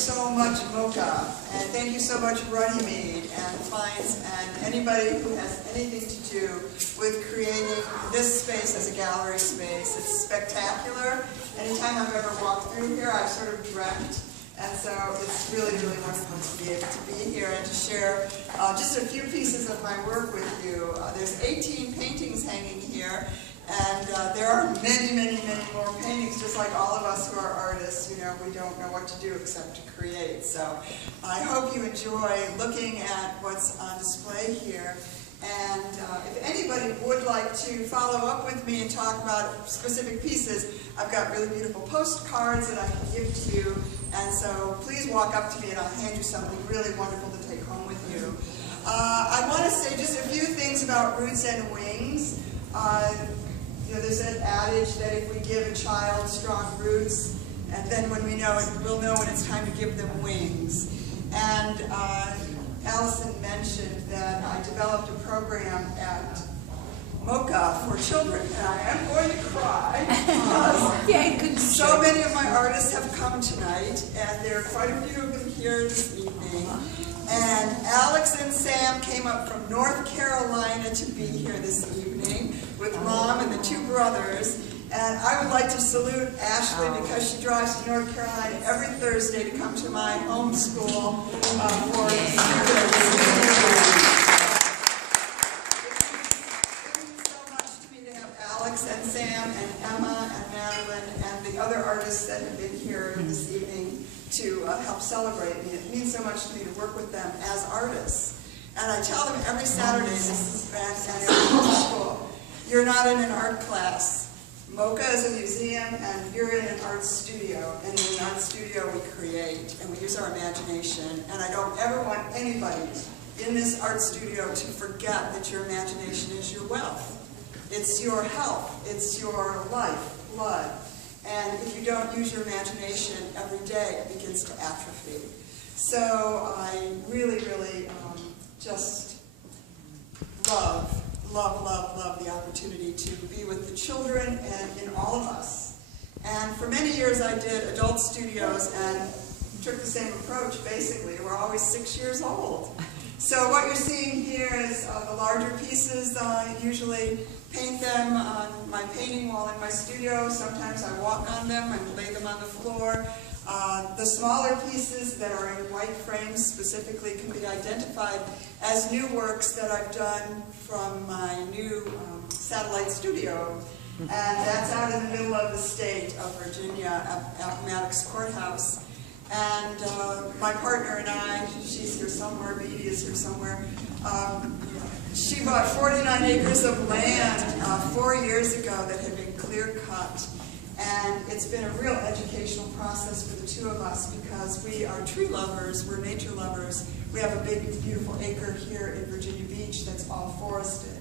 so much, MOCA, and thank you so much, Runnymede and Fines, and anybody who has anything to do with creating this space as a gallery space. It's spectacular. Anytime I've ever walked through here, I've sort of dreamt, and so it's really, really wonderful to be able to be here and to share just a few pieces of my work with you. There's 18 paintings hanging here. And there are many, many, many more paintings, just like all of us who are artists. You know, we don't know what to do except to create. So I hope you enjoy looking at what's on display here. And if anybody would like to follow up with me and talk about specific pieces, I've got really beautiful postcards that I can give to you. And so please walk up to me and I'll hand you something really wonderful to take home with you. I want to say just a few things about roots and wings. You know, there's an adage that if we give a child strong roots, and then when we know it, we'll know when it's time to give them wings. And Allison mentioned that I developed a program at MOCA for children, and I am going to cry because so many of my artists have come tonight, and there are quite a few of them here this evening. And Alex and Sam came up from North Carolina to be here this evening with Mom and the two brothers. And I would like to salute Ashley because she drives to North Carolina every Thursday to come to my home school for students. It means so much to me to have Alex and Sam and Emma and Madeline and the other artists that have been here this evening to help celebrate me. It means so much to me to work with them as artists. And I tell them every Saturday, this event and every school, you're not in an art class. MOCA is a museum and you're in an art studio. And in an art studio we create and we use our imagination. And I don't ever want anybody in this art studio to forget that your imagination is your wealth. It's your health. It's your life, blood. And if you don't use your imagination every day, it begins to atrophy. So I really, really just love the opportunity to be with the children and in all of us. And for many years I did adult studios and took the same approach, basically. We're always 6 years old. So what you're seeing here is the larger pieces. I usually paint them on my painting wall in my studio. Sometimes I walk on them and lay them on the floor. The smaller pieces that are in white frames specifically can be identified as new works that I've done from my new satellite studio. And that's out in the middle of the state of Virginia, Appomattox Courthouse. And my partner and I, she's here somewhere, Beatty is here somewhere, she bought 49 acres of land 4 years ago that had been clear cut. And it's been a real educational process for the two of us because we are tree lovers, we're nature lovers. We have a big, beautiful acre here in Virginia Beach that's all forested.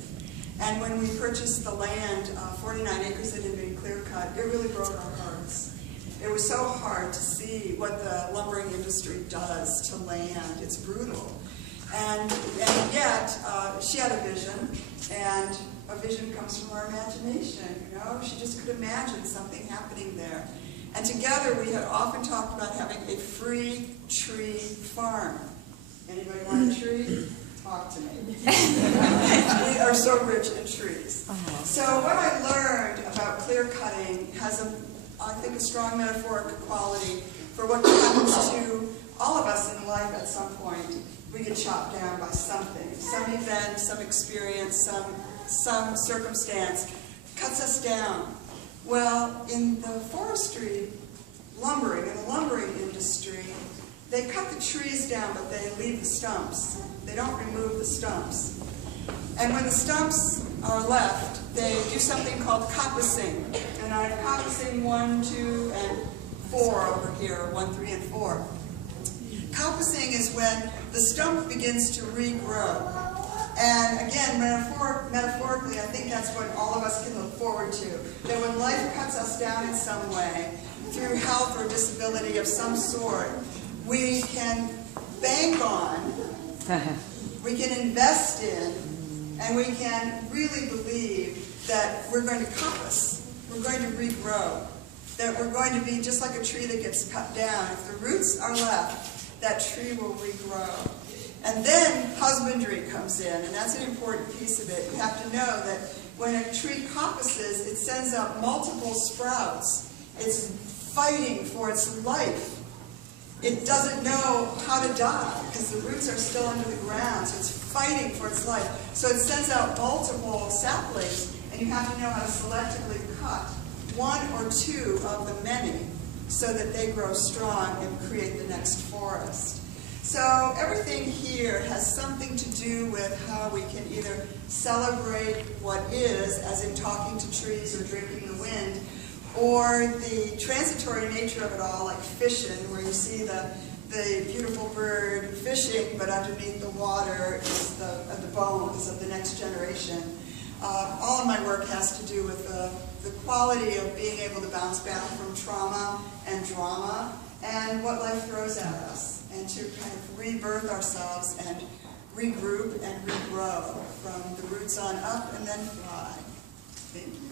And when we purchased the land, 49 acres that had been clear cut, it really broke our hearts. It was so hard to see what the lumbering industry does to land. It's brutal. And yet, she had a vision, and a vision comes from our imagination, you know? She just could imagine something happening there. And together we had often talked about having a free tree farm. Anybody want a tree? Talk to me. We are so rich in trees. So what I learned about clear cutting has, I think, a strong metaphoric quality for what happens to all of us in life at some point. We get chopped down by something, some event, some experience, some circumstance cuts us down. Well, in the forestry, in the lumbering industry, they cut the trees down, but they leave the stumps. They don't remove the stumps. And when the stumps are left, they do something called coppicing. And I'm coppicing 1, 2, and 4 over here, 1, 3, and 4. Coppicing is when the stump begins to regrow. And again, metaphorically, I think that's what all of us can look forward to. That when life cuts us down in some way, through health or disability of some sort, we can bank on, we can invest in, and we can really believe that we're going to coppice, we're going to regrow. that we're going to be just like a tree that gets cut down. If the roots are left, that tree will regrow. And then husbandry comes in, and that's an important piece of it. You have to know that when a tree coppices, it sends out multiple sprouts. It's fighting for its life. It doesn't know how to die because the roots are still under the ground, so it's fighting for its life. So it sends out multiple saplings, and you have to know how to selectively cut one or two of the many so that they grow strong and create the next forest. So everything here has something to do with how we can either celebrate what is, as in talking to trees or drinking the wind, or the transitory nature of it all, like fishing, where you see the beautiful bird fishing, but underneath the water is the bones of the next generation. All of my work has to do with the quality of being able to bounce back from trauma and drama and what life throws at us, and to kind of rebirth ourselves and regroup and regrow from the roots on up and then fly. Thank you.